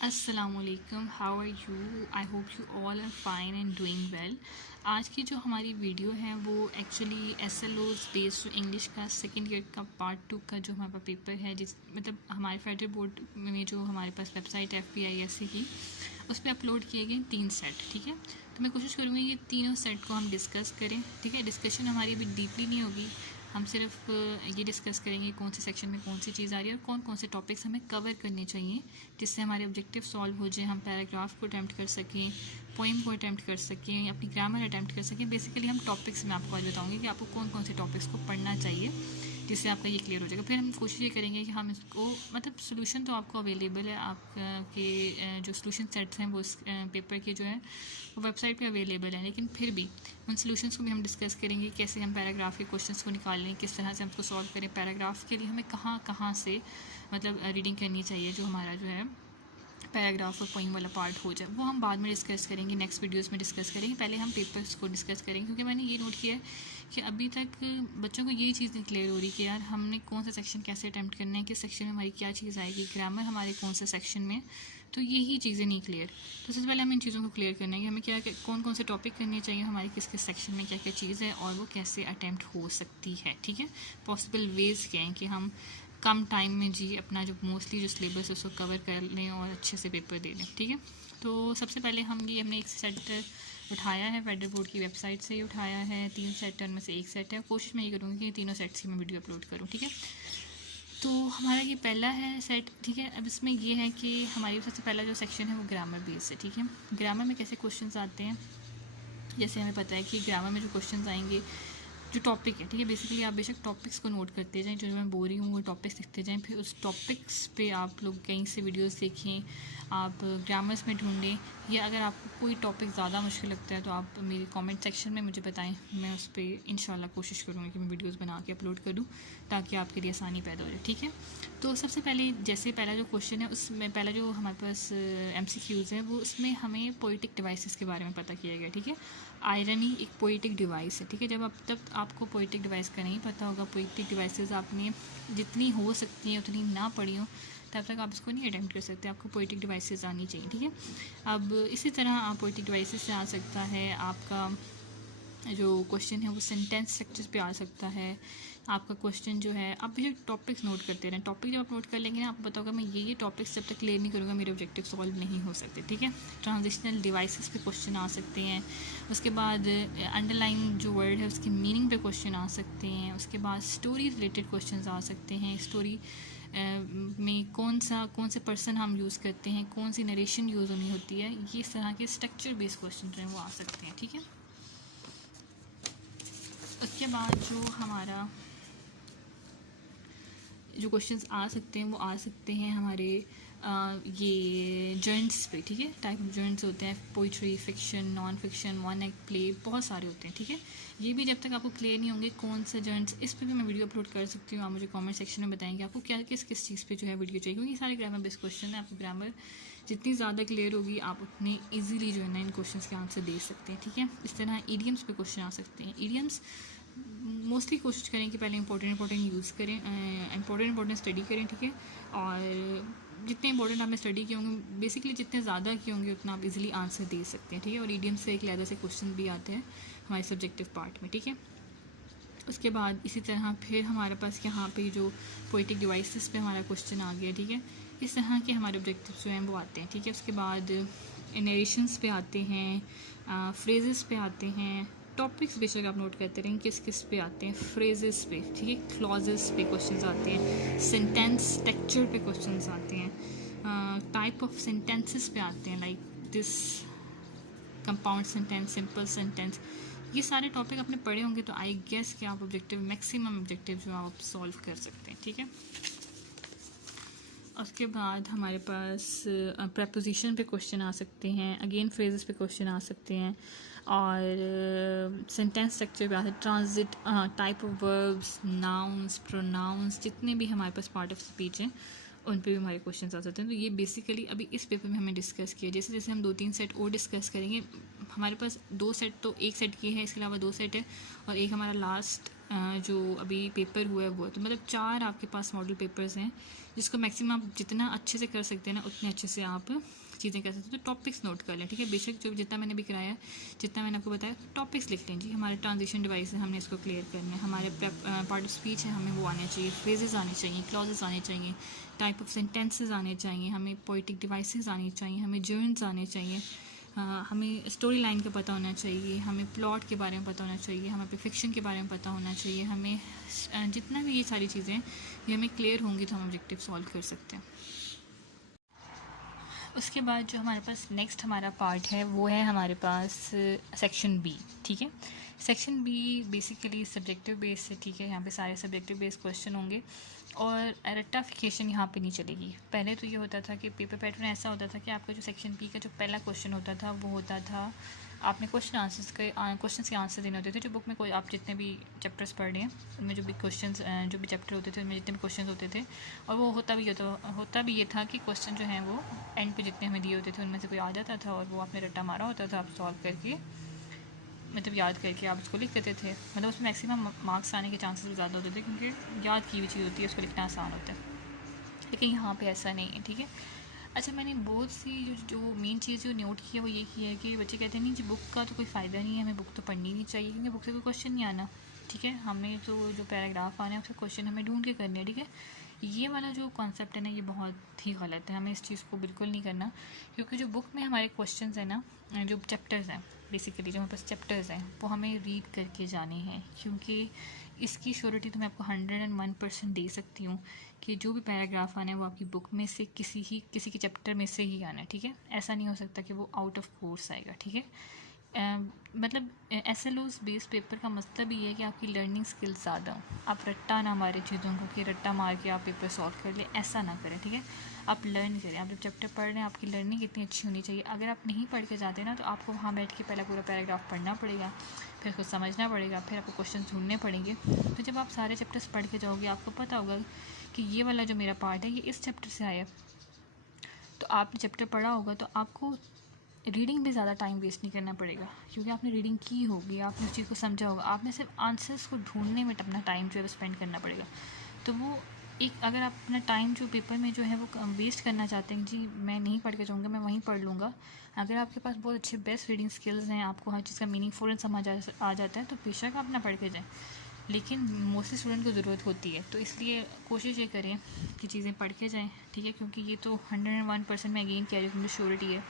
अस्सलामुअलैकुम, how are you? I hope you all are fine and doing well. आज की जो हमारी वीडियो है वो एक्चुअली SLOs बेस्ड इंग्लिश का सेकेंड ईयर का पार्ट 2 का जो हमारा पेपर है, जिस मतलब हमारे फेडरल बोर्ड में जो हमारे पास वेबसाइट है FPISC की, उस पर अपलोड किए गए 3 सेट। ठीक है, तो मैं कोशिश करूँगी ये तीनों सेट को हम डिस्कस करें। ठीक है, डिस्कशन हमारी अभी डीपली नहीं होगी, हम सिर्फ ये डिस्कस करेंगे कौन से सेक्शन में कौन सी चीज़ आ रही है और कौन कौन से टॉपिक्स हमें कवर करने चाहिए जिससे हमारे ऑब्जेक्टिव सॉल्व हो जाए, हम पैराग्राफ को अटैम्प्ट कर सकें, पोइम को अटैम्प्ट कर सकें, अपनी ग्रामर अटैम्प्ट कर सकें। बेसिकली हम टॉपिक्स में आपको आज बताऊँगी कि आपको कौन कौन से टॉपिक्स को पढ़ना चाहिए जिससे आपका ये क्लियर हो जाएगा। फिर हम कोशिश ये करेंगे कि हम इसको मतलब सोल्यूशन तो आपको अवेलेबल है, आपके जो सोल्यूशन सेट्स हैं वो इस पेपर के जो है वो वेबसाइट पे अवेलेबल है, लेकिन फिर भी उन सोल्यूशंस को भी हम डिस्कस करेंगे, कैसे हम पैराग्राफ के क्वेश्चंस को निकाल लें, किस तरह से हम उसको सॉल्व करें, पैराग्राफ के लिए हमें कहाँ कहाँ से मतलब रीडिंग करनी चाहिए, जो हमारा जो है पैराग्राफ और पोइम वाला पार्ट हो जाए, वो हम बाद में डिस्कस करेंगे, नेक्स्ट वीडियोस में डिस्कस करेंगे। पहले हम पेपर्स को डिस्कस करेंगे, क्योंकि मैंने ये नोट किया है कि अभी तक बच्चों को ये चीज़ नहीं क्लियर हो रही कि यार हमने कौन सा सेक्शन कैसे अटैम्प्ट करना है, किस सेक्शन में हमारी क्या चीज़ आएगी, ग्रामर हमारे कौन से सेक्शन में, तो यही चीज़ें नहीं क्लियर। तो सबसे पहले हमें इन चीज़ों को क्लियर करना है कि हमें क्या कौन कौन से टॉपिक करने चाहिए, हमारे किस किस सेक्शन में क्या क्या चीज़ है और वो कैसे अटैम्प्ट हो सकती है। ठीक है, पॉसिबल वेज़ क्या हैं कि हम कम टाइम में जी अपना जो मोस्टली जो सिलेबस है उसको कवर कर लें और अच्छे से पेपर दे लें। ठीक है, तो सबसे पहले हमने एक सेट उठाया है, फेडरल बोर्ड की वेबसाइट से ही उठाया है। 3 सेट में से एक सेट है, कोशिश मैं ये करूँगी कि तीनों सेट्स की मैं वीडियो अपलोड करूँ। ठीक है, तो हमारा ये पहला है सेट। ठीक है, अब इसमें ये है कि हमारी सबसे पहला जो सेक्शन है वो ग्रामर बेस है। ठीक है, ग्रामर में कैसे क्वेश्चन आते हैं, जैसे हमें पता है कि ग्रामर में जो क्वेश्चन आएंगे, जो टॉपिक है, ठीक है, बेसिकली आप बेशक टॉपिक्स को नोट करते जाएं, जो मैं बोल रही हूँ वो टॉपिक्स लिखते जाएं, फिर उस टॉपिक्स पे आप लोग कहीं से वीडियोस देखें, आप ग्रामर्स में ढूंढें, या अगर आपको कोई टॉपिक ज़्यादा मुश्किल लगता है तो आप मेरे कमेंट सेक्शन में मुझे बताएं, मैं उस पर इंशाल्लाह कोशिश करूँगी कि मैं वीडियोस बना के अपलोड करूँ ताकि आपके लिए आसानी पैदा हो जाए। ठीक है, तो सबसे पहले जैसे पहला जो क्वेश्चन है उसमें पहला जो हमारे पास MCQs है वो उसमें हमें पोइटिक डिवाइसेस के बारे में पता किया गया। ठीक है, आयरनी एक पोइटिक डिवाइस है। ठीक है, जब अब तक आपको पोइटिक डिवाइस का नहीं पता होगा, पोइटिक डिवाइसेस आपने जितनी हो सकती हैं उतनी ना पढ़ी हो, तब तक आप इसको नहीं अटैम्प्ट कर सकते, आपको पोइटिक डिवाइसेस आनी चाहिए। ठीक है, अब इसी तरह आप पोइटिक डिवाइसेस से आ सकता है आपका जो क्वेश्चन है वो सेंटेंस स्ट्रक्चर्स पे आ सकता है। आपका क्वेश्चन जो है, आप ये टॉपिक्स नोट करते रहें, टॉपिक जब आप नोट कर लेंगे ना, आपको पता होगा मैं ये टॉपिक्स जब तक क्लियर नहीं करूँगा मेरे ऑब्जेक्टिव सॉल्व नहीं हो सकते। ठीक है, ट्रांजिशनल डिवाइसेस पे क्वेश्चन आ सकते हैं, उसके बाद अंडरलाइन जो वर्ड है उसकी मीनिंग पे क्वेश्चन आ सकते हैं, उसके बाद स्टोरी रिलेटेड क्वेश्चन आ सकते हैं, स्टोरी में कौन से पर्सन हम यूज़ करते हैं, कौन सी नरेशन यूज़ होनी होती है, ये इस तरह के स्ट्रक्चर बेस्ड क्वेश्चन जो हैं वो आ सकते हैं। ठीक है, उसके बाद जो हमारा जो क्वेश्चंस आ सकते हैं वो आ सकते हैं हमारे ये जर्नल्स पे। ठीक है, टाइप ऑफ जर्नल्स होते हैं, poetry, fiction, non fiction, one act play, बहुत सारे होते हैं। ठीक है, ये भी जब तक आपको क्लियर नहीं होंगे कौन सा जर्नल्स, इस पर भी मैं वीडियो अपलोड कर सकती हूँ, आप मुझे कमेंट सेक्शन में बताएंगे आपको क्या किस चीज़ पे जो है वीडियो चाहिए, क्योंकि ये सारे ग्रामर बेस्ड क्वेश्चन है। आपको ग्रामर जितनी ज़्यादा क्लियर होगी आप उतने ईजिली जो है ना इन क्वेश्चन के आंसर दे सकते हैं। ठीक है, इस तरह ईडियम्स पे क्वेश्चन आ सकते हैं। ईडियम्स मोस्टली कोशिश करें कि पहले इंपॉर्टेंट यूज़ करें, इंपॉर्टेंट स्टडी करें। ठीक है, और जितने इंपॉर्टेंट आपने स्टडी किए होंगे, बेसिकली जितने ज़्यादा किए होंगे उतना आप इजीली आंसर दे सकते हैं। ठीक है, और ईडियम से एक अलग से क्वेश्चन भी आते हैं हमारे सब्जेक्टिव पार्ट में। ठीक है, उसके बाद इसी तरह फिर हमारे पास यहाँ पे जो पोइटिक डिवाइसेस पे हमारा क्वेश्चन आ गया। ठीक है, इस तरह के हमारे ऑब्जेक्टिव जो हैं वो आते हैं। ठीक है, उसके बाद नरेशंस पे आते हैं, फ्रेजेस पे आते हैं, टॉपिक्स बेशक आप नोट करते रहें किस किस पे आते हैं, फ्रेजेस पे। ठीक है, क्लॉजेस पे क्वेश्चंस आते हैं, सेंटेंस स्ट्रक्चर पे क्वेश्चंस आते हैं, टाइप ऑफ सेंटेंसेस पे आते हैं, like this, compound sentence, simple sentence. ये सारे टॉपिक आपने पढ़े होंगे, तो आई गेस कि आप ऑब्जेक्टिव मैक्सिमम ऑब्जेक्टिव जो आप सॉल्व कर सकते हैं। ठीक है, उसके बाद हमारे पास प्रपोजिशन पे क्वेश्चन आ सकते हैं, अगेन फ्रेजेस पे क्वेश्चन आ सकते हैं, और सेंटेंस स्ट्रक्चर पे आते हैं, transit, type of verbs, nouns, pronouns, जितने भी हमारे पास पार्ट ऑफ स्पीच हैं उन पे भी हमारे क्वेश्चन आ सकते हैं। तो ये बेसिकली अभी इस पेपर में हमें डिस्कस किया, जैसे जैसे हम 2-3 सेट और डिस्कस करेंगे, हमारे पास 2 सेट, तो एक सेट ये है, इसके अलावा 2 सेट है, और एक हमारा लास्ट जो अभी पेपर हुआ है वो है। तो मतलब 4 आपके पास मॉडल पेपर्स हैं, जिसको मैक्सिमम आप जितना अच्छे से कर सकते हैं ना उतने अच्छे से आप चीज़ें कर सकते हैं। तो टॉपिक्स नोट कर लें, ठीक है। बेशक जो जितना मैंने भी कराया, जितना मैंने आपको बताया, टॉपिक्स लिख लें जी। हमारे ट्रांजिशन डिवाइस है, हमने इसको क्लियर करना है। हमारे पार्ट ऑफ स्पीच है, हमें वो आने चाहिए, फ्रेजेस आने चाहिए, क्लॉजेस आने चाहिए, टाइप ऑफ सेंटेंसेस आने चाहिए, हमें पोइटिक डिवाइसेस आनी चाहिए, हमें जर्न्स आने चाहिए, हमें स्टोरी लाइन का पता होना चाहिए, हमें प्लॉट के बारे में पता होना चाहिए, हमें फिक्शन के बारे में पता होना चाहिए, हमें जितना भी ये सारी चीज़ें ये हमें क्लियर होंगी तो हम ऑब्जेक्टिव सॉल्व कर सकते हैं। उसके बाद जो हमारे पास नेक्स्ट हमारा पार्ट है वो है हमारे पास सेक्शन बी, ठीक है। Section B basically subjective base है, ठीक है। यहाँ पे सारे सब्जेक्टिव बेस क्वेश्चन होंगे और रट्टाफिकेशन यहाँ पे नहीं चलेगी। पहले तो ये होता था कि पेपर पैटर्न ऐसा होता था कि आपका जो सेक्शन बी का जो पहला क्वेश्चन होता था वो होता था, आपने क्वेश्चन के आंसर देने होते थे। जो बुक में कोई आप जितने भी चैप्टर्स पढ़ रहे हैं उनमें जो भी चैप्टर होते थे उनमें जितने भी क्वेश्चन होते थे, और वो होता भी ये था कि क्वेश्चन जो हैं वो एंड पे जितने हमें दिए होते थे उनमें से कोई आ जाता था और वो आपने रट्टा मारा होता था, आप सॉल्व करके मतलब याद करके आप उसको लिख देते थे। मतलब उसमें मैक्सिमम मार्क्स आने के चांसेस भी ज़्यादा होते थे क्योंकि याद की हुई चीज़ होती है, उसको लिखना आसान होता है। लेकिन यहाँ पे ऐसा नहीं है, ठीक है। अच्छा, मैंने बहुत सी जो मेन चीज़ जो नोट की है वो ये की है कि बच्चे कहते हैं नहीं जी बुक का तो कोई फ़ायदा नहीं है, हमें बुक तो पढ़नी नहीं चाहिए क्योंकि बुक से कोई क्वेश्चन नहीं आना, ठीक है। हमें तो जो पैराग्राफ आना है उसका क्वेश्चन हमें ढूंढ के करने हैं, ठीक है। ये वाला जो कॉन्सेप्ट है ना ये बहुत ही गलत है, हमें इस चीज़ को बिल्कुल नहीं करना, क्योंकि जो बुक में हमारे क्वेश्चन हैं ना, जो चैप्टर्स हैं बेसिकली जो हमारे पास चैप्टर्स हैं वो हमें रीड करके जाने हैं, क्योंकि इसकी श्योरिटी तो मैं आपको 101% दे सकती हूँ कि जो भी पैराग्राफ आना है वो आपकी बुक में से किसी के चैप्टर में से ही आना है, ठीक है। ऐसा नहीं हो सकता कि वो आउट ऑफ कोर्स आएगा, ठीक है। मतलब SLOs बेस पेपर का मतलब ही है कि आपकी लर्निंग स्किल्स ज़्यादा हो, आप रट्टा ना मारे चीज़ों को कि रट्टा मार के आप पेपर सॉल्व कर ले, ऐसा ना करें, ठीक है। आप लर्न करें, आप जब चैप्टर पढ़ रहे हैं आपकी लर्निंग इतनी अच्छी होनी चाहिए। अगर आप नहीं पढ़ के जाते ना तो आपको वहाँ बैठ के पहला पूरा पैराग्राफ पढ़ना पड़ेगा, फिर उसको समझना पड़ेगा, फिर आपको क्वेश्चन ढूंढने पड़ेंगे। तो जब आप सारे चैप्टर्स पढ़ के जाओगे आपको पता होगा कि ये वाला जो मेरा पार्ट है ये इस चैप्टर से आया, तो आपने चैप्टर पढ़ा होगा तो आपको रीडिंग में ज़्यादा टाइम वेस्ट नहीं करना पड़ेगा, क्योंकि आपने रीडिंग की होगी, आपने उस चीज़ को समझा होगा। आपने सिर्फ आंसर्स को ढूंढने में अपना टाइम जो है स्पेंड करना पड़ेगा। तो वो एक, अगर आप अपना टाइम जो पेपर में जो है वो वेस्ट करना चाहते हैं, जी मैं नहीं पढ़ के जाऊँगा, मैं वहीं पढ़ लूँगा, अगर आपके पास बहुत अच्छे बेस्ट रीडिंग स्किल्स हैं, आपको हर चीज़ का मीनिंगफुल समझ आ जाता है, तो बेशक आप ना पढ़ के जाएँ। लेकिन मोस्टली स्टूडेंट को ज़रूरत होती है, तो इसलिए कोशिश ये करें कि चीज़ें पढ़ के जाएँ, ठीक है। क्योंकि ये तो 101% मैं अगेन कह रही हूँ, मुझे श्योरिटी है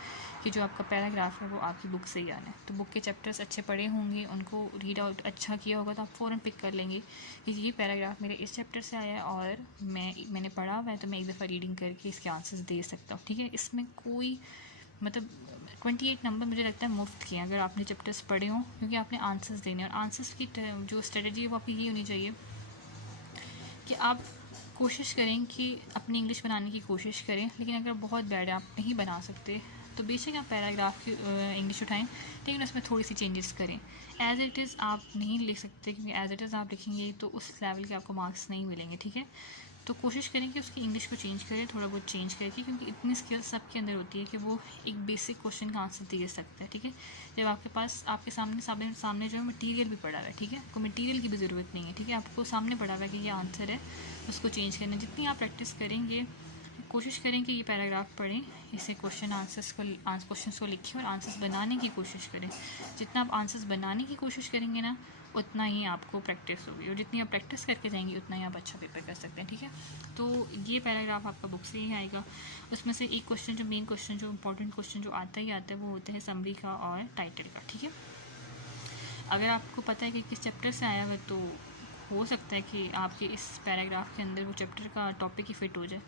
कि जो आपका पैराग्राफ है वो आपकी बुक से ही आना है। तो बुक के चैप्टर्स अच्छे पढ़े होंगे, उनको रीड आउट अच्छा किया होगा तो आप फ़ौरन पिक कर लेंगे कि ये पैराग्राफ मेरे इस चैप्टर से आया है और मैंने पढ़ा हुआ है, तो मैं एक दफ़ा रीडिंग करके इसके आंसर्स दे सकता हूँ, ठीक है। इसमें कोई मतलब 28 नंबर मुझे लगता है मुफ्त के हैं अगर आपने चैप्टर्स पढ़े हों, क्योंकि आपने आंसर्स देने, और आंसर्स की जो स्ट्रेटजी है वो आपकी ये होनी चाहिए कि आप कोशिश करें कि अपनी इंग्लिश बनाने की कोशिश करें। लेकिन अगर बहुत बैड है, आप नहीं बना सकते, तो बेशक आप पैराग्राफ की इंग्लिश उठाएं, लेकिन उसमें थोड़ी सी चेंजेस करें। एज़ इट इज़ आप नहीं लिख सकते, क्योंकि एज़ इट इज़ आप लिखेंगे तो उस लेवल के आपको मार्क्स नहीं मिलेंगे, ठीक है। तो कोशिश करें कि उसकी इंग्लिश को चेंज करें, थोड़ा बहुत चेंज करके, क्योंकि इतनी स्किल्स सबके अंदर होती है कि वो एक बेसिक क्वेश्चन का आंसर दे सकता है, ठीक है। जब आपके पास आपके सामने जो है मटीरियल भी पड़ा हुआ है, ठीक है, आपको मटीरियल की भी ज़रूरत नहीं है, ठीक है। आपको सामने पड़ा हुआ है कि ये आंसर है, उसको चेंज करना। जितनी आप प्रैक्टिस करेंगे, कोशिश करें कि ये पैराग्राफ पढ़ें, इसे क्वेश्चंस को लिखें और आंसर्स बनाने की कोशिश करें। जितना आप आंसर्स बनाने की कोशिश करेंगे ना उतना ही आपको प्रैक्टिस होगी, और जितनी आप प्रैक्टिस करके जाएंगे उतना ही आप अच्छा पेपर कर सकते हैं, ठीक है। तो ये पैराग्राफ आपका बुक से ही आएगा। उसमें से एक क्वेश्चन जो मेन क्वेश्चन जो इंपॉर्टेंट क्वेश्चन जो आता ही आता है वो होता है समरी का और टाइटल का, ठीक है। अगर आपको पता है कि किस चैप्टर से आया है तो हो सकता है कि आपके इस पैराग्राफ के अंदर वो चैप्टर का टॉपिक ही फिट हो जाए।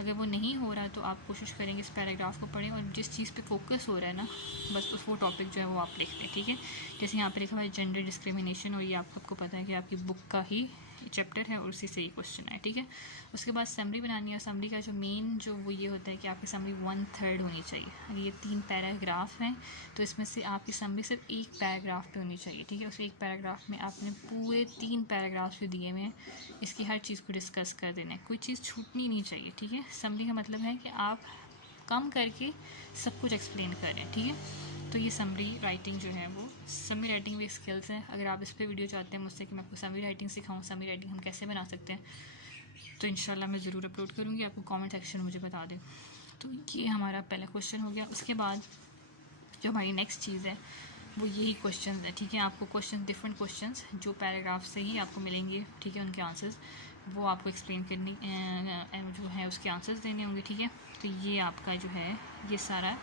अगर वो नहीं हो रहा है तो आप कोशिश करेंगे इस पैराग्राफ को पढ़ें, और जिस चीज़ पे फोकस हो रहा है ना बस वो टॉपिक जो है वो आप लिख लें, ठीक है। जैसे यहाँ पे लिखा हुआ है जेंडर डिस्क्रिमिनेशन, और ये आपको पता है कि आपकी बुक का ही चैप्टर है और उसी से ही क्वेश्चन है, ठीक है। उसके बाद समरी बनानी है, और समरी का जो मेन जो वो ये होता है कि आपकी समरी 1/3 होनी चाहिए। अगर ये 3 पैराग्राफ हैं तो इसमें से आपकी समरी सिर्फ एक पैराग्राफ पे होनी चाहिए, ठीक है। उस एक पैराग्राफ में आपने पूरे 3 पैराग्राफ जो दिए हुए हैं इसकी हर चीज़ को डिस्कस कर देना है, कोई चीज़ छूटनी नहीं चाहिए, ठीक है। समरी का मतलब है कि आप कम करके सब कुछ एक्सप्लेन कर रहे हैं, ठीक है। तो तो ये समरी राइटिंग जो है वो समरी राइटिंग भी स्किल्स हैं। अगर आप इस पर वीडियो चाहते हैं मुझसे कि मैं आपको समरी राइटिंग सिखाऊं, समरी राइटिंग हम कैसे बना सकते हैं, तो इंशाल्लाह मैं ज़रूर अपलोड करूँगी, आपको कमेंट सेक्शन में मुझे बता दें। तो ये हमारा पहला क्वेश्चन हो गया। उसके बाद जो हमारी नेक्स्ट चीज़ है वो यही क्वेश्चन है, ठीक है। आपको क्वेश्चन, डिफरेंट क्वेश्चंस जो पैराग्राफ से ही आपको मिलेंगे, ठीक है, उनके आंसर्स वो आपको एक्सप्लेन करनी जो है उसके आंसर्स देने होंगे, ठीक है। तो ये आपका जो है ये सारा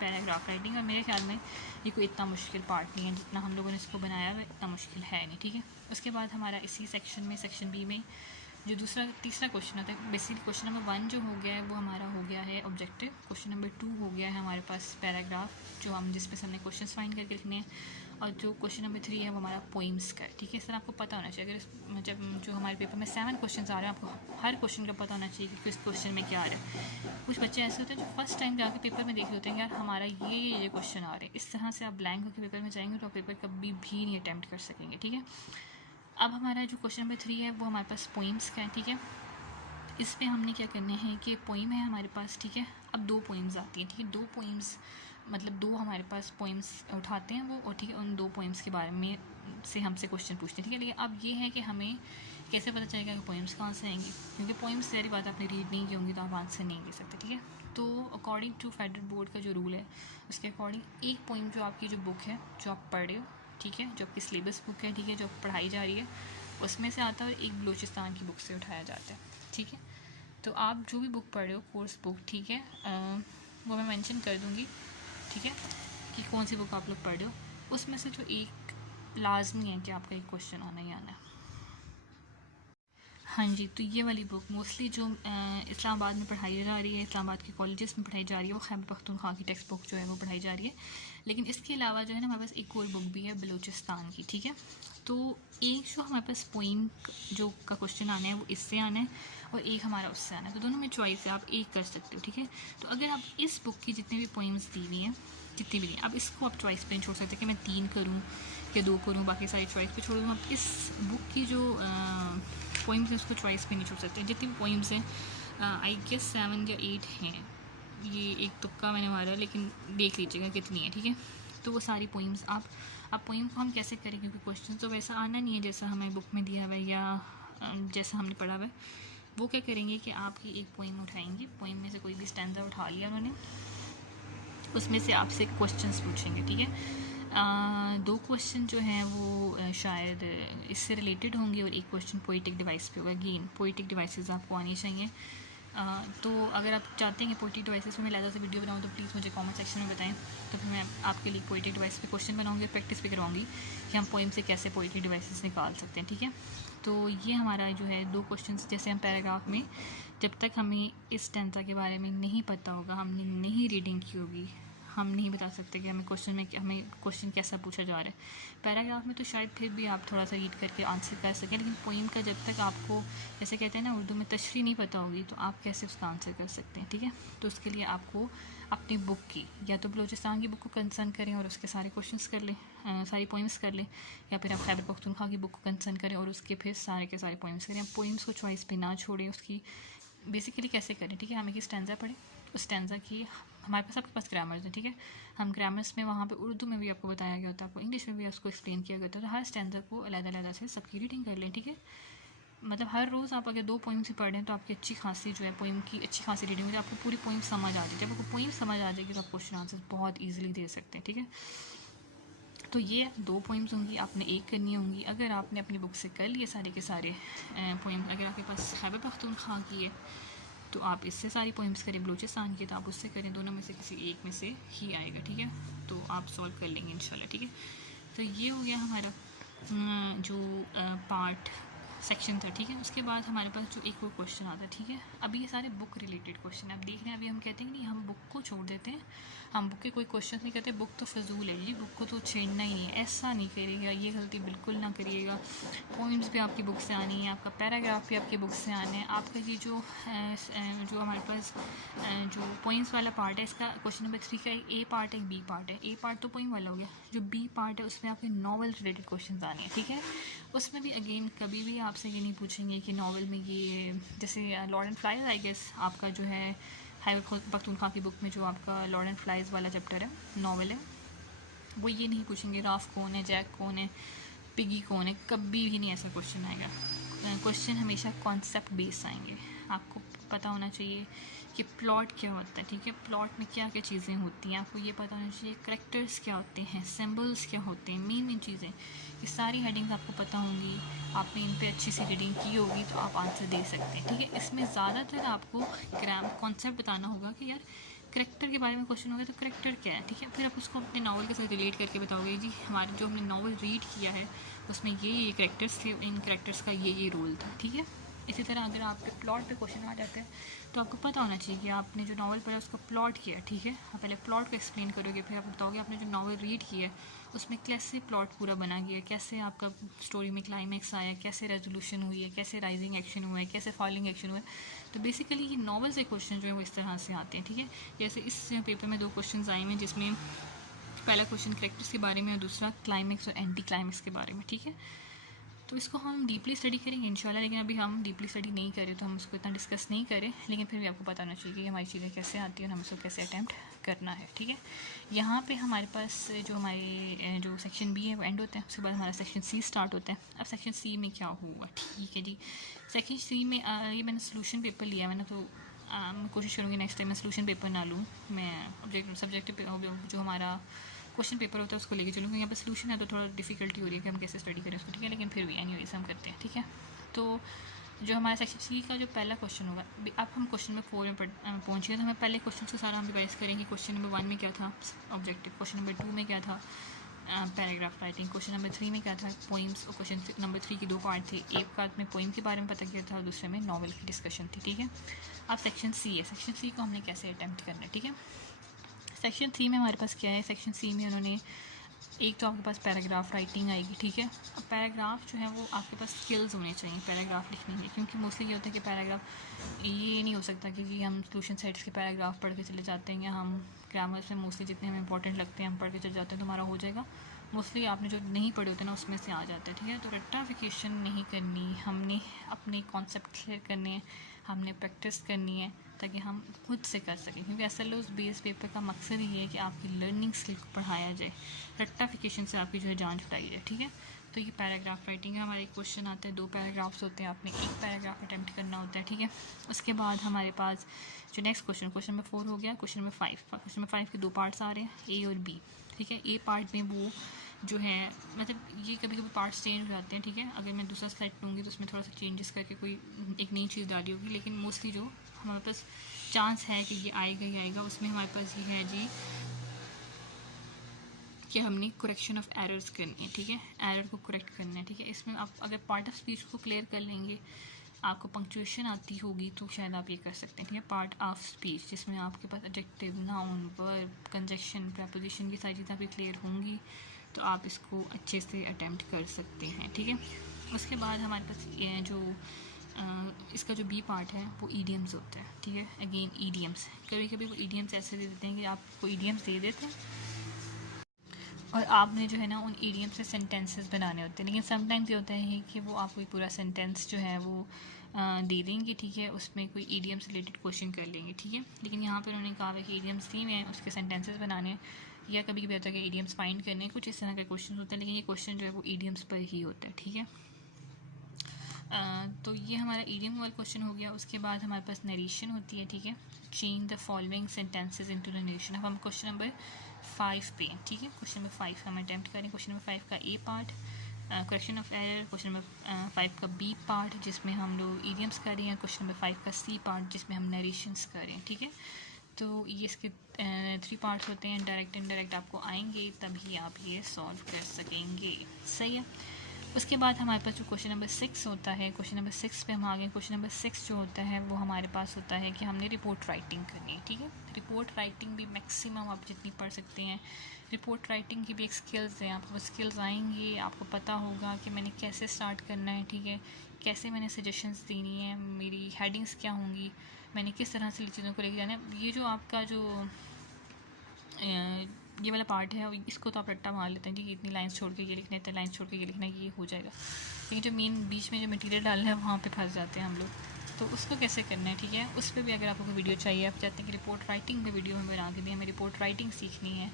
पैराग्राफ राइटिंग, और मेरे ख्याल में ये कोई इतना मुश्किल पार्ट नहीं है, जितना हम लोगों ने इसको बनाया है इतना मुश्किल है नहीं, ठीक है। उसके बाद हमारा इसी सेक्शन में, सेक्शन बी में जो तीसरा क्वेश्चन होता है, बेसिकली क्वेश्चन नंबर 1 जो हो गया है वो हमारा हो गया है ऑब्जेक्टिव। क्वेश्चन नंबर 2 हो गया है हमारे पास पैराग्राफ जो हम जिसमें से हमने क्वेश्चन फाइंड करके लिखने हैं, और जो क्वेश्चन नंबर 3 है वो हमारा पोइम्स का, ठीक है। इस तरह आपको पता होना चाहिए, अगर जब जो हमारे पेपर में 7 क्वेश्चन आ रहे हैं, आपको हर क्वेश्चन का पता होना चाहिए कि किस क्वेश्चन में क्या आ रहा है। कुछ बच्चे ऐसे होते हैं जो फर्स्ट टाइम जाके पेपर में देख रहे होते हैं यार हमारा ये क्वेश्चन आ रहे हैं, इस तरह से आप ब्लैंक होकर पेपर में जाएंगे तो आप पेपर कभी भी नहीं अटैम्प्ट कर सकेंगे, ठीक है। अब हमारा जो क्वेश्चन नंबर 3 है वो हमारे पास पोइम्स का है, ठीक है। इस पे हमने क्या करना है कि पोइम है हमारे पास, ठीक है। अब 2 पोइम्स आती हैं, ठीक है। 2 पोइम्स मतलब 2 हमारे पास पोइम्स उठाते हैं वो, और ठीक है उन 2 पोइम्स के बारे में से हमसे क्वेश्चन पूछते हैं, ठीक है। लेकिन अब ये है कि हमें कैसे पता चलेगा कि पोइम्स कहाँ से आएंगी, क्योंकि पोइम्स सारी बात आपने रीड नहीं की होंगी तो आप आंसर नहीं दे सकते, ठीक है। तो अकॉर्डिंग टू फेडरल बोर्ड का जो रूल है उसके अकॉर्डिंग एक पोइम जो आपकी जो बुक है जो आप पढ़ रहे हो, ठीक है, जो आपकी सिलेबस बुक है, ठीक है, जो पढ़ाई जा रही है उसमें से आता है, और एक बलूचिस्तान की बुक से उठाया जाता है, ठीक है। तो आप जो भी बुक पढ़ रहे हो, कोर्स बुक, ठीक है, वो मैं मेंशन कर दूँगी, ठीक है, कि कौन सी बुक आप लोग पढ़ रहे हो। उसमें से जो एक लाजमी है कि आपका एक क्वेश्चन आना ही आना है। हाँ जी, तो ये वाली बुक मोस्टली जो इस्लामाबाद में पढ़ाई जा रही है, इस्लामाबाद के कॉलेजेस में पढ़ाई जा रही है, वो खैबर पख्तूनख्वा की टेक्स्ट बुक जो है वो पढ़ाई जा रही है। लेकिन इसके अलावा जो है ना हमारे पास एक और बुक भी है बलूचिस्तान की, ठीक है। तो एक जो हमारे पास पोइम जो का क्वेश्चन आना है वो इससे आना है, और एक हमारा उससे आना है, तो दोनों में चॉइस है, आप एक कर सकते हो, ठीक है। तो अगर आप इस बुक की जितने भी पोइम्स दी हुई हैं, जितनी भी नहीं, अब इसको आप चॉइस पे नहीं छोड़ सकते कि मैं 3 करूँ या 2 करूँ, बाकी सारी चॉइस पे छोड़ दूँ। अब इस बुक की जो पोइम्स हैं उसको चॉइस पे नहीं छोड़ सकते। जितनी भी पोइम्स हैं आई गेस 7 या 8 हैं, ये एक तुक्का मैंने मारा, लेकिन देख लीजिएगा कितनी है, ठीक है। तो वो सारी पोइम्स आप पोइम को हम कैसे करें, क्योंकि क्वेश्चन तो वैसा आना नहीं है जैसा हमें बुक में दिया हुआ है या जैसा हमने पढ़ा हुआ है। वो क्या करेंगे कि आपकी एक पोइम उठाएंगे, पोइम में से कोई भी स्टैंजा उठा लिया उन्होंने, उसमें से आपसे क्वेश्चंस पूछेंगे, ठीक है। 2 क्वेश्चन जो हैं वो शायद इससे रिलेटेड होंगे, और एक क्वेश्चन पोइटिक डिवाइस पे होगा। अगेन पोइटिक डिवाइसेस आपको आनी चाहिए। तो अगर आप चाहते हैं कि पोइटिक डिवाइसेस में मैं ज़्यादा से वीडियो बनाऊँ तो प्लीज़ मुझे कमेंट सेक्शन में बताएं, तो फिर मैं आपके लिए पोइटिक डिवाइस पे क्वेश्चन बनाऊँगी, प्रैक्टिस भी करवाऊँगी कि हम पोइम से कैसे पोइटिक डिवाइसेस निकाल सकते हैं, ठीक है। तो ये हमारा जो है 2 क्वेश्चन, जैसे हम पैराग्राफ में जब तक हमें इस स्टैंजा के बारे में नहीं पता होगा, हमने नहीं रीडिंग की होगी, हम नहीं बता सकते कि हमें क्वेश्चन कैसा पूछा जा रहा है। पैराग्राफ में तो शायद फिर भी आप थोड़ा सा रीड करके आंसर कर सकें, लेकिन पोइम का जब तक आपको, जैसे कहते हैं ना उर्दू में, तशरीह नहीं पता होगी तो आप कैसे उसका आंसर कर सकते हैं, ठीक है। तो उसके लिए आपको अपनी बुक की, या तो बलूचिस्तान की बुक को कंसर्न करें और उसके सारे क्वेश्चंस कर लें, सारी पोइम्स कर लें, या फिर आप खैबर पख्तूनख्वा की बुक को कंसर्न करें और उसके फिर सारे के सारे पोइम्स करें। पोइम्स को चॉइस पे ना छोड़ें, उसकी बेसिकली कैसे करें, ठीक है। हमें कि स्टैंजा पढ़ें, उस स्टैंजा की हमारे पास, आपके पास ग्रामर्स है, ठीक है। हम ग्रामर्स में वहाँ पे उर्दू में भी आपको बताया गया होता है, आपको इंग्लिश में भी उसको एक्सप्लेन किया गया होता है, तो हर स्टैंजा को अलग-अलग से सबकी रीडिंग कर लें, ठीक है। मतलब हर रोज़ आप अगर 2 पोइम से पढ़ रहे हैं तो आपकी अच्छी खासी जो है पोइम की अच्छी खासी रीडिंग होगी, आपको पूरी पोइम समझ आ जाएगी। जब आपको पोइम समझ आ जाएगी तो आप क्वेश्चन आंसर बहुत ईजिली दे सकते हैं, ठीक है। तो ये 2 पोइम्स होंगी, आपने एक करनी होंगी। अगर आपने अपनी बुक से कर लिए सारे के सारे पोइम, अगर आपके पास खैबर पख्तूनख्वा की है तो आप इससे सारी पोइम्स करें, बलूचिस्तान की तो आप उससे करें, दोनों में से किसी एक में से ही आएगा, ठीक है। तो आप सॉल्व कर लेंगे इंशाल्लाह, ठीक है। तो ये हो गया हमारा जो पार्ट सेक्शन था, ठीक है। उसके बाद हमारे पास जो एक और क्वेश्चन आता है, ठीक है। अभी ये सारे बुक रिलेटेड क्वेश्चन आप देख रहे हैं। अभी हम कहते हैं कि नहीं, हम बुक को छोड़ देते हैं, हम बुक के कोई क्वेश्चन नहीं करते, बुक तो फजूल है जी, बुक को तो छेड़ना ही नहीं है, ऐसा नहीं करिएगा, ये गलती बिल्कुल ना करिएगा। पोइम्स भी आपकी बुक से आनी है, आपका पैराग्राफ भी आपकी बुक से आना है। आपका ये जो हमारे पास जो पोइम्स वाला पार्ट है, इसका क्वेश्चन नंबर 3 का ए पार्ट है, बी पार्ट है। ए पार्ट तो पोइम वाला हो गया, जो बी पार्ट है उसमें आपके नॉवल रिलेटेड क्वेश्चन आने हैं, ठीक है। उसमें भी अगेन कभी भी आपसे ये नहीं पूछेंगे कि नॉवल में ये, जैसे Lord and Flies I guess आपका जो है खैबर पख्तूनख्वा की बुक में जो आपका लॉर्ड एंड फ्लाइज वाला चैप्टर है, नॉवल है, वो ये नहीं पूछेंगे राफ कौन है, जैक कौन है, पिगी कौन है, कभी भी नहीं ऐसा क्वेश्चन आएगा। क्वेश्चन हमेशा कॉन्सेप्ट बेस्ड आएंगे। आपको पता होना चाहिए कि प्लॉट क्या होता है, ठीक है, प्लॉट में क्या क्या चीज़ें होती हैं, आपको ये पता होना चाहिए करैक्टर्स क्या होते हैं, सिंबल्स क्या होते हैं, मेन चीज़ें, ये सारी हेडिंग्स आपको पता होंगी। आपने इन पे अच्छी सी रीडिंग की होगी तो आप आंसर दे सकते हैं, ठीक है। इसमें ज़्यादातर आपको कॉन्सेप्ट बताना होगा कि यार करैक्टर के बारे में क्वेश्चन होगा तो करैक्टर क्या है, ठीक है। फिर आप उसको अपने नावल के साथ रिलेट करके बताओगे जी हमारे जो हमने नावल रीड किया है उसमें ये करैक्टर्स थे, इन करैक्टर्स का ये रोल था, ठीक है। इसी तरह अगर आपके प्लॉट पे क्वेश्चन आ जाता है तो आपको पता होना चाहिए कि आपने जो नावल पढ़ा उसका प्लॉट किया है, ठीक है। आप पहले प्लॉट को एक्सप्लेन करोगे, फिर आप बताओगे आपने जो नावल रीड किया है उसमें कैसे प्लॉट पूरा बना गया, कैसे आपका स्टोरी में क्लाइमैक्स आया, कैसे रेजोल्यूशन हुई है, कैसे राइजिंग एक्शन हुआ है, कैसे फॉलिंग एक्शन हुआ है। तो बेसिकली ये नावल से क्वेश्चन जो है वो इस तरह से आते हैं, ठीक है। जैसे इस पेपर में 2 क्वेश्चन आए हैं जिसमें पहला क्वेश्चन कैरेक्टर्स के बारे में और दूसरा क्लाइमैक्स और एंटी क्लाइमैक्स के बारे में, ठीक है। तो इसको हम डीपली स्टडी करेंगे इंशाल्लाह, लेकिन अभी हम डीपली स्टडी नहीं करें तो हम उसको इतना डिस्कस नहीं करें, लेकिन फिर भी आपको पता होना चाहिए कि हमारी चीज़ें कैसे आती हैं और हम उसको कैसे अटैम्प्ट करना है, ठीक है। यहाँ पे हमारे पास जो हमारे जो सेक्शन बी है वो एंड होता है, उसके बाद हमारा सेक्शन सी स्टार्ट होता है। अब सेक्शन सी में क्या हुआ, ठीक है जी। सेक्शन सी में ये मैंने सोल्यूशन पेपर लिया है मैंने, तो मैं कोशिश करूँगी नेक्स्ट टाइम मैं सोल्यूशन पेपर ना लूँ, मैं सब्जेक्टिव जो हमारा क्वेश्चन पेपर होता है उसको लेके चलूँगी। यहाँ पे सोल्यूशन है तो थोड़ा डिफिकल्टी हो रही है कि हम कैसे स्टडी करें उसको, ठीक है, लेकिन फिर भी एनीवेज हम करते हैं, ठीक है। तो जो हमारा सेक्शन सी का जो पहला क्वेश्चन होगा, अब हम क्वेश्चन नंबर 4 में पहुँच गए, तो हमें पहले क्वेश्चन को सारा हम रिवाइज करेंगे। क्वेश्चन नंबर 1 में क्या था ऑब्जेक्टिव, क्वेश्चन नंबर 2 में क्या था पैराग्राफ राइटिंग, क्वेश्चन नंबर 3 में क्या था पोइम्स, और क्वेश्चन नंबर 3 के 2 पार्ट थे, एक पार्ट में पोइम के बारे में पता किया था और दूसरे में नॉवल की डिस्कशन थी, ठीक है। अब सेक्शन सी है, सेक्शन सी को हमने कैसे अटैम्प्ट करना है, ठीक है। सेक्शन 3 में हमारे पास क्या है, सेक्शन सी में उन्होंने एक तो आपके पास पैराग्राफ राइटिंग आएगी, ठीक है। अब पैराग्राफ जो है वो आपके पास स्किल्स होने चाहिए पैराग्राफ लिखने के, क्योंकि मोस्टली ये होता है कि पैराग्राफ ये नहीं हो सकता कि जी हम सोल्यूशन सेट्स के पैराग्राफ पढ़ के चले जाते हैं, या हम ग्रामर में मोस्टली जितने हमें इंपॉर्टेंट लगते हैं हम पढ़ के चले जाते हैं तो हमारा हो जाएगा। मोस्टली आपने जो नहीं पढ़े होते ना उसमें से आ जाता है, ठीक है। तो रट्टाफिकेशन नहीं करनी, हमने अपने कॉन्सेप्ट क्लियर करने हैं, हमने प्रैक्टिस करनी है ताकि हम खुद से कर सकें, क्योंकि SLOs बेस पेपर का मकसद ही है कि आपकी लर्निंग स्किल को बढ़ाया जाए, रट्टाफिकेशन से आपकी जो है जान छुटाई जाए, ठीक है। तो ये पैराग्राफ राइटिंग है, हमारे क्वेश्चन आते हैं 2 पैराग्राफ्स होते हैं, आपने 1 पैराग्राफ अटैम्प्ट करना होता है, ठीक है। उसके बाद हमारे पास जो नेक्स्ट क्वेश्चन नंबर 4 हो गया, क्वेश्चन नंबर 5, क्वेश्चन नंबर 5 के 2 पार्ट्स आ रहे हैं, ए और बी, ठीक है। ए पार्ट में वो जो है मतलब ये कभी कभी पार्ट्स चेंज हो जाते हैं, ठीक है। अगर मैं दूसरा स्लाइड लूँगी तो उसमें थोड़ा सा चेंजेस करके कोई एक नई चीज़ डाली होगी, लेकिन मोस्टली जो हमारे पास चांस है कि ये आएगा ही आएगा, उसमें हमारे पास ये है जी कि हमने करेक्शन ऑफ एरर्स करनी है, ठीक है, एरर को करेक्ट करना है, ठीक है। इसमें आप अगर पार्ट ऑफ स्पीच को क्लियर कर लेंगे, आपको पंक्चुएशन आती होगी तो शायद आप ये कर सकते हैं, ठीक है। पार्ट ऑफ स्पीच जिसमें आपके पास adjective, noun, verb, conjunction, preposition की सारी चीज़ें आपकी क्लियर होंगी तो आप इसको अच्छे से अटैम्प्ट कर सकते हैं, ठीक है। उसके बाद हमारे पास ये जो इसका जो बी पार्ट है वो ईडियम्स होता है, ठीक है। अगेन ईडियम्स, कभी कभी वो ईडियम्स ऐसे दे देते हैं कि आपको ईडियम्स दे देते हैं और आपने जो है ना उन ईडियम से सेंटेंसेस बनाने होते हैं, लेकिन समटाइम्स ये होता है कि वो आपको पूरा सेंटेंस जो है वो दे देंगे, ठीक है, उसमें कोई ईडियम से रिलेटेड क्वेश्चन कर लेंगे, ठीक है। लेकिन यहाँ पर उन्होंने कहा है कि ईडियम्स थी में उसके सेंटेंसेस बनाने, या कभी कभी होता है कि ईडियम्स फाइंड करने, कुछ इस तरह के क्वेश्चन होते हैं, लेकिन ये क्वेश्चन जो है वो ईडियम्स पर ही होता है, ठीक है। तो ये हमारा ईडियम वाला क्वेश्चन हो गया। उसके बाद हमारे पास नरेशन होती है, ठीक है, change the following sentences into the narration. अब हम क्वेश्चन नंबर 5 पे, ठीक है, क्वेश्चन नंबर 5 हम अटैम्प्ट करें। क्वेश्चन नंबर 5 का A part correction of error, question number 5 का बी पार्ट जिसमें हम लोग ईडियम्स करें, या क्वेश्चन नंबर 5 का सी पार्ट जिसमें हम नरेशंस करें, ठीक है। तो ये इसके 3 पार्ट्स होते हैं, डायरेक्ट इनडायरेक्ट आपको आएंगे तभी आप ये सॉल्व कर सकेंगे, सही है। उसके बाद हमारे पास जो क्वेश्चन नंबर 6 होता है, क्वेश्चन नंबर 6 पे हम आ गए। क्वेश्चन नंबर 6 जो होता है वो हमारे पास होता है कि हमने रिपोर्ट राइटिंग करनी है, ठीक है। रिपोर्ट राइटिंग भी मैक्सिमम आप जितनी पढ़ सकते हैं, रिपोर्ट राइटिंग की भी एक स्किल्स हैं, आपको वो स्किल्स आएंगी, आपको पता होगा कि मैंने कैसे स्टार्ट करना है, ठीक है, कैसे मैंने सजेशंस देनी है, मेरी हेडिंग्स क्या होंगी, मैंने किस तरह से चीज़ों को लेके जाना है। ये जो आपका जो ये वाला पार्ट है इसको तो आप रट्टा मार लेते हैं कि इतनी लाइंस छोड़ के ये लिखना है, इतनी लाइंस छोड़ के ये लिखना है, ये हो जाएगा, लेकिन जो मेन बीच में जो मटेरियल डालना है वहाँ पे फंस जाते हैं हम लोग। तो उसको कैसे करना है, ठीक है, उस पर भी अगर आपको वीडियो चाहिए, आप चाहते हैं कि रिपोर्ट राइटिंग पे वीडियो हमें बना के दें, हमें रिपोर्ट राइटिंग सीखनी है,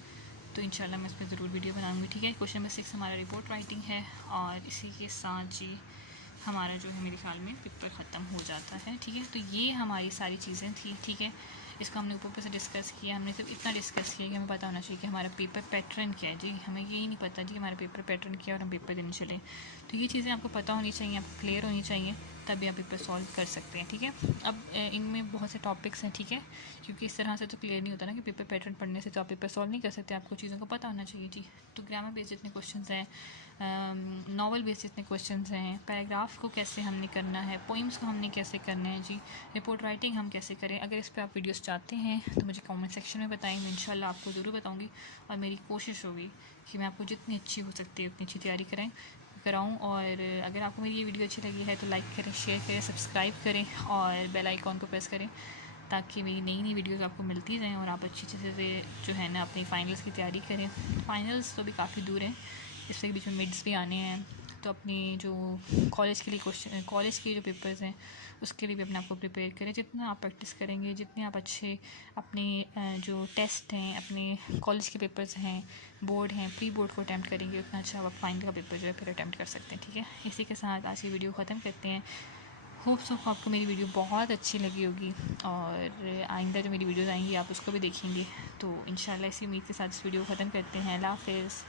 तो इंशाल्लाह मैं इस पर ज़रूर वीडियो बनाऊँगी, ठीक है। क्वेश्चन नंबर 6 हमारा रिपोर्ट राइटिंग है, और इसी के साथ जी हमारा जो है मेरे ख्याल में पेपर ख़त्म हो जाता है, ठीक है। तो ये हमारी सारी चीज़ें थी, ठीक है। इसको हमने ऊपर से डिस्कस किया, हमने सिर्फ इतना डिस्कस किया कि हमें पता होना चाहिए कि हमारा पेपर पैटर्न क्या है जी। हमें यही नहीं पता जी हमारा पेपर पैटर्न क्या है और हम पेपर देने चलें। तो ये चीज़ें आपको पता होनी चाहिए, आपको क्लियर होनी चाहिए, तभी आप पेपर सॉल्व कर सकते हैं, ठीक है। अब इनमें बहुत से टॉपिक्स हैं, ठीक है, क्योंकि इस तरह से तो क्लियर नहीं होता ना कि पेपर पैटर्न पढ़ने से तो आप पेपर सॉल्व नहीं कर सकते, आपको चीज़ों को पता होना चाहिए जी। तो ग्रामर बेस्ड जितने क्वेश्चन हैं, नावल बेस्ड जितने क्वेश्चन हैं, पैराग्राफ को कैसे हमने करना है, पोइम्स को हमने कैसे करना है जी, रिपोर्ट राइटिंग हम कैसे करें, अगर इस पर आप वीडियोस चाहते हैं तो मुझे कमेंट सेक्शन में बताएं, मैं इंशाल्लाह आपको ज़रूर बताऊंगी। और मेरी कोशिश होगी कि मैं आपको जितनी अच्छी हो सकती है उतनी अच्छी तैयारी कराऊँ। और अगर आपको मेरी ये वीडियो अच्छी लगी है तो लाइक करें, शेयर करें, सब्सक्राइब करें और बेल आइकॉन को प्रेस करें, ताकि मेरी नई नई वीडियोस आपको मिलती रहें और आप अच्छी से जो है ना अपनी फाइनल्स की तैयारी करें। फाइनल्स तो भी काफ़ी दूर हैं, इसके बीच में मिड्स भी आने हैं, तो अपनी जो कॉलेज के लिए कॉलेज के जो पेपर्स हैं उसके लिए भी अपने आप को प्रिपेयर करें। जितना आप प्रैक्टिस करेंगे, जितने आप अच्छे अपने जो टेस्ट हैं, अपने कॉलेज के पेपर्स हैं, बोर्ड हैं, प्री बोर्ड को अटैम्प्ट करेंगे, उतना अच्छा आप फाइनल का पेपर जो है फिर अटैम्प्ट कर सकते हैं, ठीक है। इसी के साथ आज की वीडियो ख़त्म करते हैं। होप सो आपको मेरी वीडियो बहुत अच्छी लगी होगी, और आइंदा जो मेरी वीडियोज़ आएंगी आप उसको भी देखेंगे। तो इंशाल्लाह इसी उम्मीद के साथ इस वीडियो को ख़त्म करते हैं। अल्लाह हाफ़िज़।